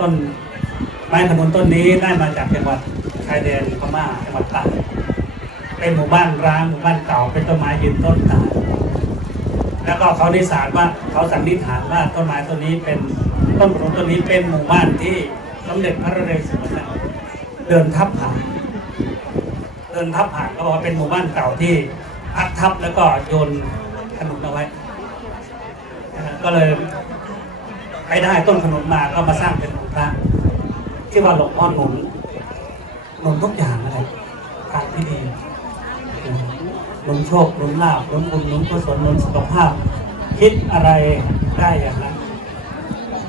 ต้นไม้ขนุนต้นนี้ได้มาจากจังหวัดชายแดนพม่าจังหวัดตากเป็นหมู่บ้านร้างหมู่บ้านเก่าเป็นต้นไม้ยืนต้นตายแล้วก็เขานิสานว่าเขาสันนิษฐานว่าต้นไม้ต้นนี้เป็นต้นขนุนต้นนี้เป็นหมู่บ้านที่สมเด็จพระนเรศวรเดินทับผ่านเดินทับผ่านก็บอกว่าเป็นหมู่บ้านเก่าที่พักทับแล้วก็โยนขนุนเอาไว้ก็เลย ไปได้ต้นขนุนมาก็มาสร้างเป็นองค์พระที่ว่าหลวงพ่อหนุนหนุนทุกอย่างอะไรทางที่ดีหนุนโชคหนุนลาบหนุนบุญหนุนกุศลหนุนสุขภาพ คิดอะไรได้อย่างนั้น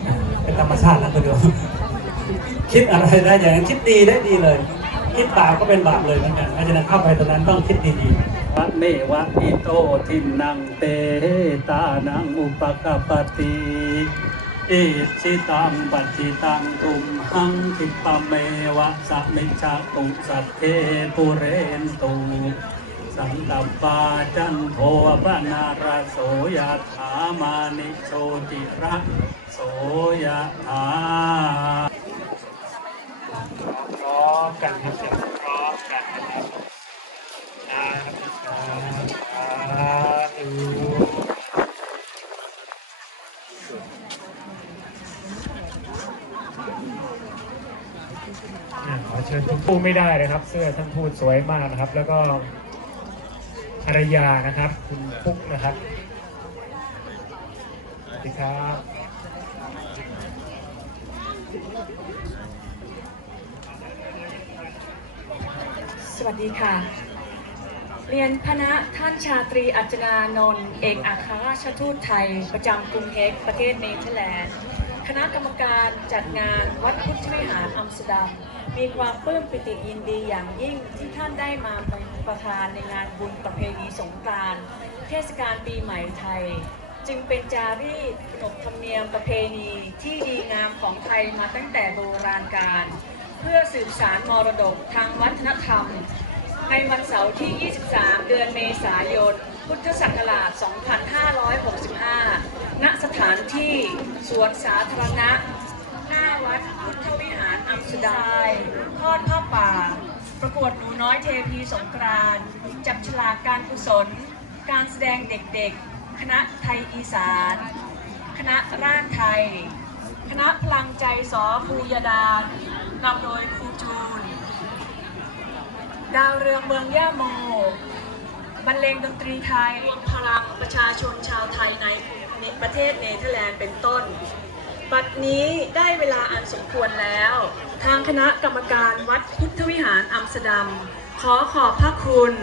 นะเป็นธรรมชาติแล้วก็เดียวคิดอะไรได้อย่างนั้นคิดดีได้ดีเลย คิดบาปก็เป็นบาปเลยเหมือนกันเพราะฉะนั้นเข้าไปตรงนั้นต้องคิดดีๆวะเมวะอิโตทินังเตตานังอุปกปป อิสิตังปัจจิตังตุมหังคิปะเมวะสัมมิชาตุสัพเพปุเรนตุสังกัปปาจันโทปะนาราโสยถามานิโชติระโสยถาพร้อมกันครับ อะขอเชิญทุกผู้ไม่ได้นะครับ เสื้อท่านทูตสวยมากนะครับ แล้วก็ภรรยานะครับ คุณปุ๊กนะครับสวัสดีครับสวัสดีค่ะ เรียนคณะท่านชาตรีอัจนานนท์เอกอัครราชทูตไทย ประจำกรุงเฮกประเทศเนเธอร์แลนด์ คณะกรรมการจัดงานวัดพุทธวิหารอัมสเตอร์ดัมมีความปลื้มปิติยินดีอย่างยิ่งที่ท่านได้มาเป็นประธานในงานบุญประเพณีสงกรานต์เทศกาลปีใหม่ไทย จึงเป็นจารีตขนบธรรมเนียมประเพณีที่ดีงามของไทยมาตั้งแต่โบราณกาลเพื่อสืบสารมรดกทางวัฒนธรรม ในวันเสาร์ที่ 23 เดือนเมษายน พุทธศักราช 2565 ถานที่สวนสาธารณะ หน้าวัดพุทธวิหารอัมสดัมทอดผ้าป่า ประกวดหนูน้อยเทพีสงกรานจับฉลากการกุศล การแสดงเด็กๆ คณะไทยอีสาน คณะร่างไทย คณะพลังใจสอภูยดานำโดยครูจูน ดาวเรืองเมืองย่าโมบรรเลงดนตรีไทยรวมพลังประชาชนชาวไทยใน ประเทศเนเธอร์แลนด์เป็นต้น บัดนี้ได้เวลาอันสมควรแล้ว ทางคณะกรรมการวัดพุทธวิหารอัมสดัม ขอขอบพระคุณ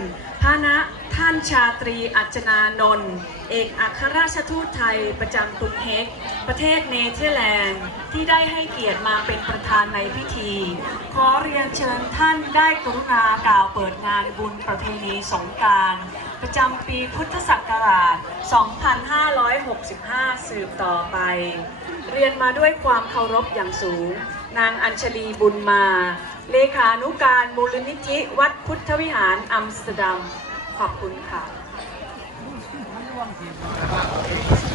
พระนะท่านชาตรีอัจนานนท์เอกอัครราชทูตไทยประจำกรุงเฮกประเทศเนเธอร์แลนด์ที่ได้ให้เกียรติมาเป็นประธานในพิธี ขอเรียนเชิญท่านได้กรุณากล่าวเปิดงานบุญประเพณีสงกราร ประจำปีพุทธศักราช 2565 สืบต่อไป เรียนมาด้วยความเคารพอย่างสูง นางอัญชลีบุญมา เลขานุการมูลนิธิวัดพุทธวิหารอัมสเตอร์ดัม ขอบคุณค่ะ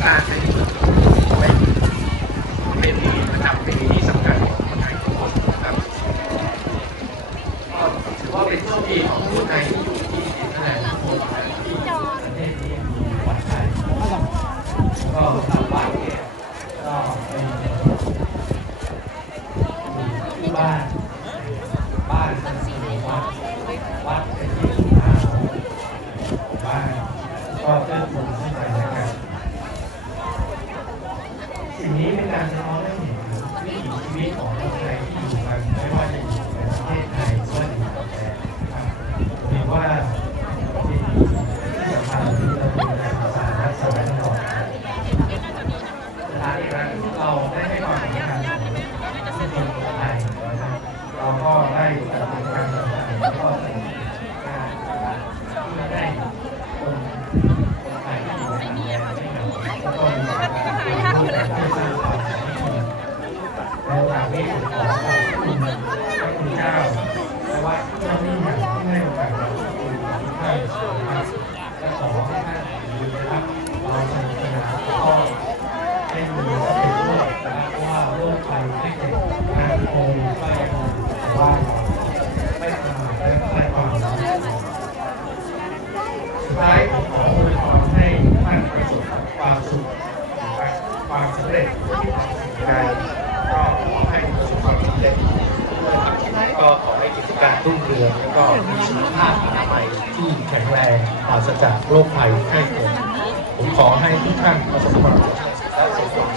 การในเป็นเป็นประจำปีที่สำคัญของคนไทยทุกคนนะครับก็ถือว่าเป็นโชคดีของคนไทยที่อยู่ที่เนเธอร์แลนด์ทุกคนนะครับที่ประเทศนี้มีวัดไทยก็ทำวัดเนี่ยก็เป็นที่บ้านบ้านเป็นวัดวัดเป็นที่สุดท้ายของบ้านก็เติมบุญขึ้นไปนะครับสิ่งนี้เป็นการสะท้อน ร็จได้ก็ให้ความสำเร็จก็ขอให้กิจการรุ่งเรืองแล้วก็มีสุขภาพอนามัที่แข็งแรงปราศจากโรคภัยไข้เจ็บผมขอให้ทุกท่านประสบความสำเร็จและสมหวัง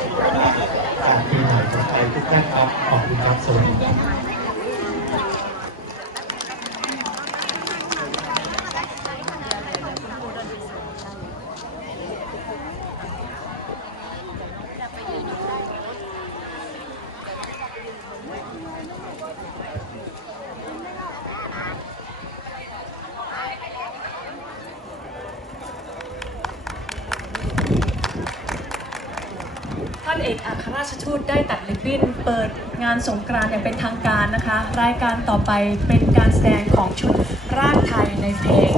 จารปีใหม่ของไทยทุกท่านครับขอบคุณครับสวัสดี เอกอัครราชทูตได้ตัดลิบบิ้น เปิดงานสงกรานต์อย่างเป็นทางการนะคะ รายการต่อไปเป็นการแสดงของชุดรากไทยในเพลง